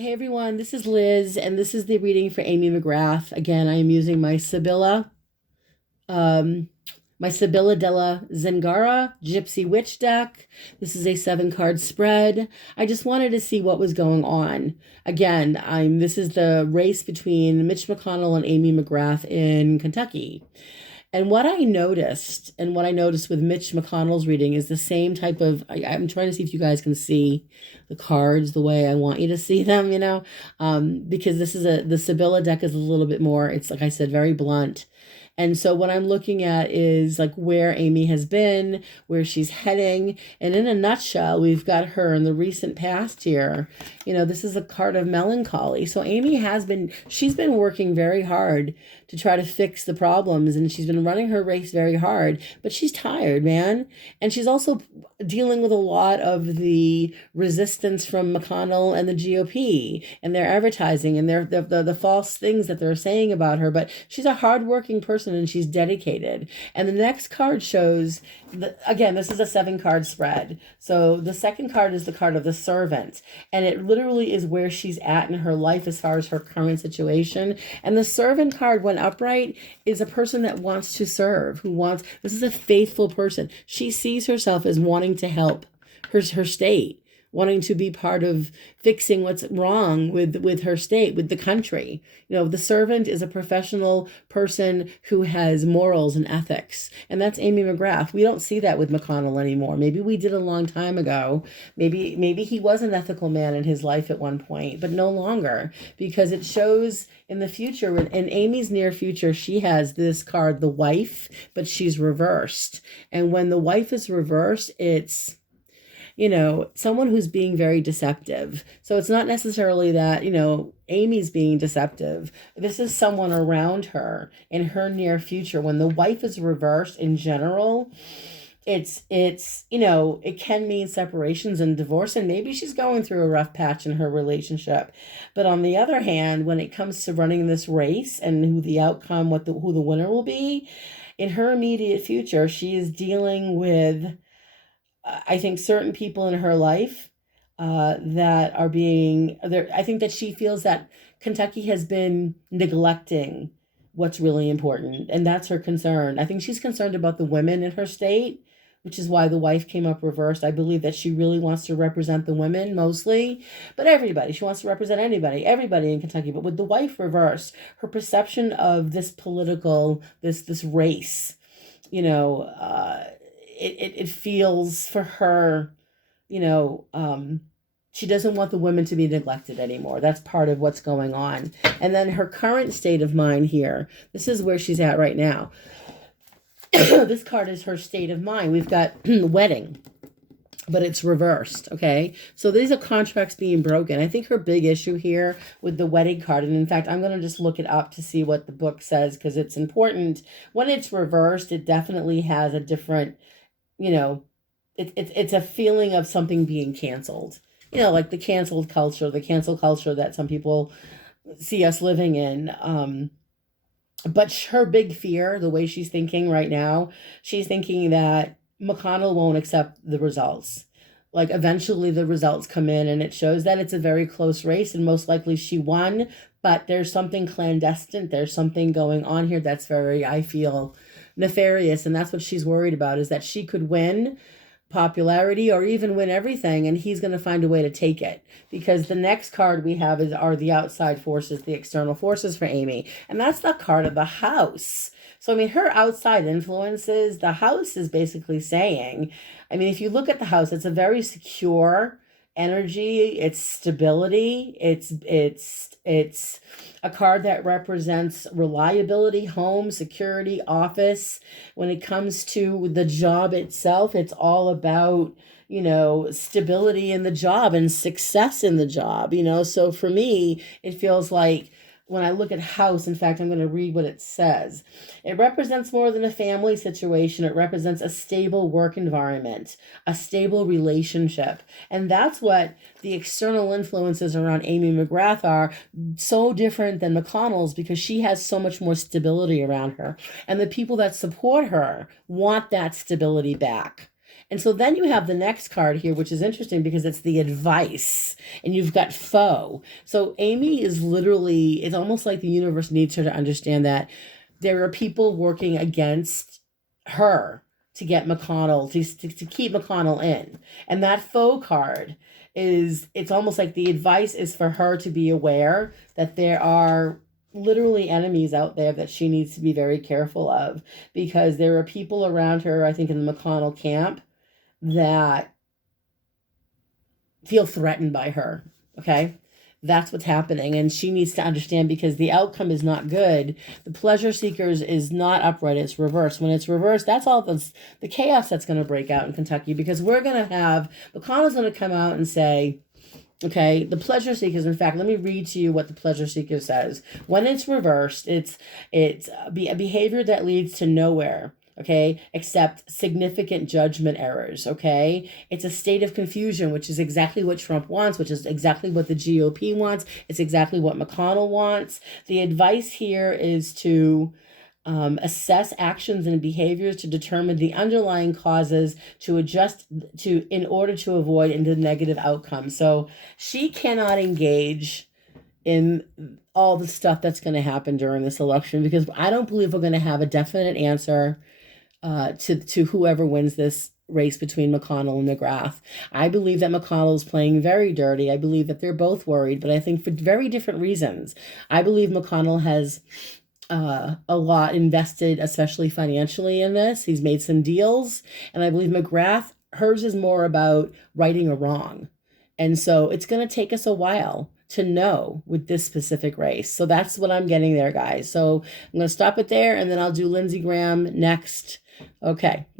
Hey everyone, this is Liz, and this is the reading for Amy McGrath. Again, I am using um, my Sibylla della Zingara Gypsy Witch deck. This is a 7 card spread. I just wanted to see what was going on. Again, this is the race between Mitch McConnell and Amy McGrath in Kentucky. And what I noticed with Mitch McConnell's reading is the same type of. I'm trying to see if you guys can see the cards the way I want you to see them, because the Sibylla deck is a little bit more, it's like I said, very blunt. And so what I'm looking at is like where Amy has been, where she's heading. And in a nutshell, we've got her in the recent past here. This is a card of melancholy. So she's been working very hard to try to fix the problems, and she's been running her race very hard, but she's tired, man. And she's also dealing with a lot of the resistance from McConnell and the GOP and their advertising and the false things that they're saying about her. But she's a hardworking person and she's dedicated. And the next card shows, again, this is a 7 card spread. So the second card is the card of the servant. And it literally is where she's at in her life as far as her current situation. And the servant card, when upright, is a person that wants to serve, this is a faithful person. She sees herself as wanting to help her state, wanting to be part of fixing what's wrong with her state, with the country. The servant is a professional person who has morals and ethics. And that's Amy McGrath. We don't see that with McConnell anymore. Maybe we did a long time ago. Maybe he was an ethical man in his life at one point, but no longer, because it shows in the future, in Amy's near future, she has this card, the wife, but she's reversed. And when the wife is reversed, it's someone who's being very deceptive. So it's not necessarily that, Amy's being deceptive. This is someone around her in her near future. When the wife is reversed in general, it can mean separations and divorce, and maybe she's going through a rough patch in her relationship. But on the other hand, when it comes to running this race and who the outcome, who the winner will be, in her immediate future, she is dealing with, I think, certain people in her life that are being there. I think that she feels that Kentucky has been neglecting what's really important, and that's her concern. I think she's concerned about the women in her state, which is why the wife came up reversed. I believe that she really wants to represent the women mostly, but everybody. She wants to represent everybody in Kentucky. But with the wife reversed, her perception of this this race, it feels for her, she doesn't want the women to be neglected anymore. That's part of what's going on. And then her current state of mind here, this is where she's at right now. This card is her state of mind. We've got wedding, but it's reversed, okay? So these are contracts being broken. I think her big issue here with the wedding card, and in fact, I'm going to just look it up to see what the book says, because it's important. When it's reversed, it definitely has a different, it's a feeling of something being canceled. Like the cancel culture that some people see us living in. But her big fear, the way she's thinking right now, she's thinking that McConnell won't accept the results. Like eventually the results come in and it shows that it's a very close race and most likely she won, but there's something clandestine. There's something going on here that's very, I feel, nefarious. And that's what she's worried about, is that she could win popularity or even win everything, and he's going to find a way to take it, because the next card we have are the outside forces, the external forces for Amy, and that's the card of the house. So her outside influences, the house is basically saying, if you look at the house, it's a very secure energy, it's stability, it's a card that represents reliability, home, security, office. When it comes to the job itself, it's all about, stability in the job and success in the job, So for me, it feels like when I look at house, in fact, I'm going to read what it says. It represents more than a family situation. It represents a stable work environment, a stable relationship. And that's what the external influences around Amy McGrath are, so different than McConnell's, because she has so much more stability around her. And the people that support her want that stability back. And so then you have the next card here, which is interesting because it's the advice, and you've got foe. So Amy is literally, it's almost like the universe needs her to understand that there are people working against her to get McConnell, to keep McConnell in. And that foe card is, it's almost like the advice is for her to be aware that there are literally enemies out there that she needs to be very careful of, because there are people around her, I think, in the McConnell camp that feel threatened by her. Okay. That's what's happening. And she needs to understand, because the outcome is not good. The pleasure seekers is not upright, it's reversed. When it's reversed, that's all the chaos that's going to break out in Kentucky, because we're going to have, McConnell's going to come out and say, okay, the pleasure seekers, in fact, let me read to you what the pleasure seeker says. When it's reversed, it's a behavior that leads to nowhere. Okay, except significant judgment errors. Okay, it's a state of confusion, which is exactly what Trump wants, which is exactly what the GOP wants. It's exactly what McConnell wants. The advice here is to assess actions and behaviors to determine the underlying causes, to adjust to in order to avoid into negative outcomes. So she cannot engage in all the stuff that's going to happen during this election, because I don't believe we're going to have a definite answer to whoever wins this race between McConnell and Mcgrath. I believe that McConnell is playing very dirty. I believe that they're both worried, but I think for very different reasons. I believe McConnell has a lot invested, especially financially, in this. He's made some deals, and I believe Mcgrath, hers is more about righting a wrong. And so it's going to take us a while to know with this specific race. So that's what I'm getting there, guys. So I'm going to stop it there, and then I'll do Lindsey Graham next. Okay.